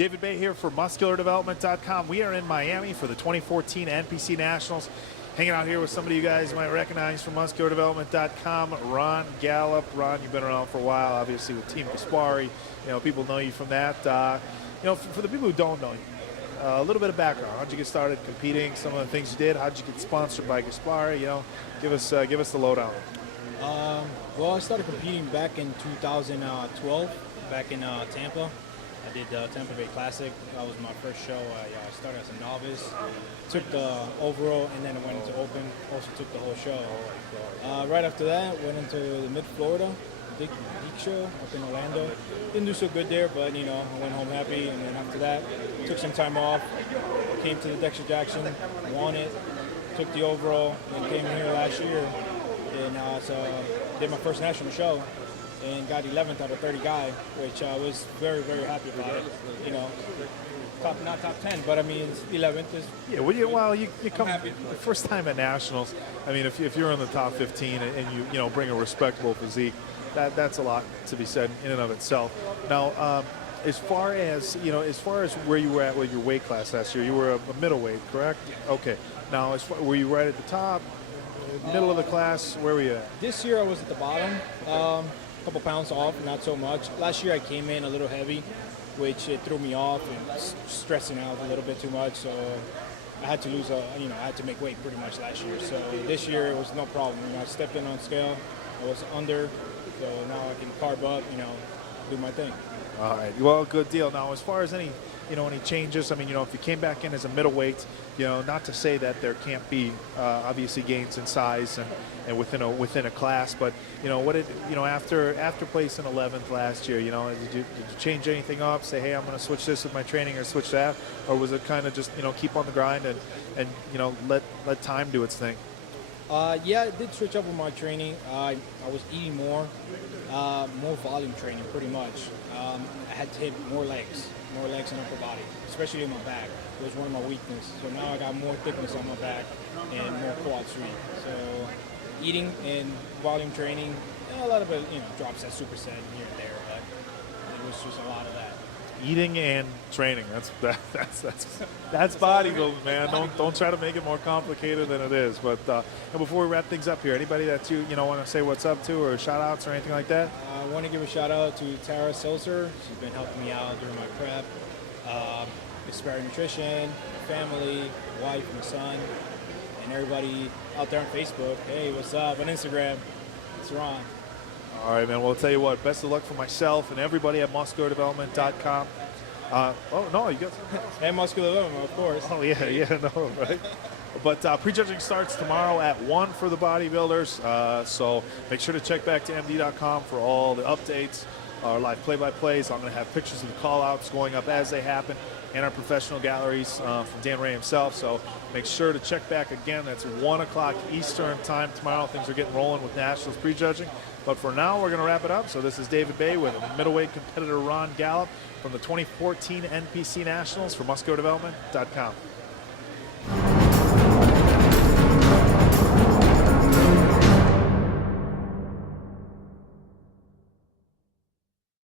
David Baye here for MuscularDevelopment.com. We are in Miami for the 2014 NPC Nationals. Hanging out here with somebody you guys might recognize from MuscularDevelopment.com, Ron Galup. Ron, you've been around for a while, obviously with Team Gaspari. You know, people know you from that. You know, for the people who don't know you, a little bit of background. How'd you get started competing? Some of the things you did. How'd you get sponsored by Gaspari? You know, give us the lowdown. Well, I started competing back in 2012, back in Tampa. I did the Tampa Bay Classic. That was my first show. I started as a novice, took the overall, and then I went into open. Also took the whole show. Right after that, went into the Mid-Florida Geek Show up in Orlando. Didn't do so good there, but you know, I went home happy. And then after that, took some time off. Came to the Dexter Jackson, won it, took the overall, and came here last year. And so did my first national show. And got 11th out of 30 guy, which I was very, very happy about it. You know, not top 10, but I mean, 11th is. Yeah, well, you come first time at nationals. I mean, if you're in the top 15 and you know bring a respectable physique, that's a lot to be said in and of itself. Now, as far as where you were at with your weight class last year, you were a middleweight, correct? Yeah. Okay. Now, were you right at the top, middle of the class? Where were you at? This year I was at the bottom. Couple pounds off, not so much. Last year I came in a little heavy, which it threw me off and stressing out a little bit too much. So I had to lose I had to make weight pretty much last year. So this year it was no problem. You know, I stepped in on scale. I was under, so now I can carb up. You know, do my thing. All right. Well, good deal. Now, as far as any changes, I mean, if you came back in as a middleweight, not to say that there can't be obviously gains in size and within a class, but what did after placing 11th last year, did you change anything up? Say, hey, I'm going to switch this with my training or switch that, or was it kind of just keep on the grind and let time do its thing? Yeah, I did switch up with my training. I was eating more volume training, pretty much. I had to hit more legs and upper body, especially in my back. It was one of my weaknesses. So now I got more thickness on my back and more quad strength. So eating and volume training, a lot of it, drops that superset here and there, but it was just a lot of that. Eating and training. That's bodybuilding, man. Don't try to make it more complicated than it is. But and before we wrap things up here, anybody that you want to say what's up to or shout outs or anything like that? I want to give a shout out to Tara Seltzer. She's been helping me out during my prep. Gaspari Nutrition, my family, my wife, my son, and everybody out there on Facebook. Hey, what's up? On Instagram, it's Ron. All right, man. Well, I'll tell you what. Best of luck for myself and everybody at MuscularDevelopment.com. Oh no, you got and Muscular, of course. Oh yeah, no, right. But prejudging starts tomorrow at 1 for the bodybuilders. So make sure to check back to MD.com for all the updates, our live play-by-plays. I'm going to have pictures of the call-outs going up as they happen, and our professional galleries from Dan Ray himself. So make sure to check back again. That's 1 o'clock Eastern time tomorrow. Things are getting rolling with Nationals prejudging. But for now, we're going to wrap it up. So this is David Baye with middleweight competitor Ron Galup from the 2014 NPC Nationals for MuscularDevelopment.com.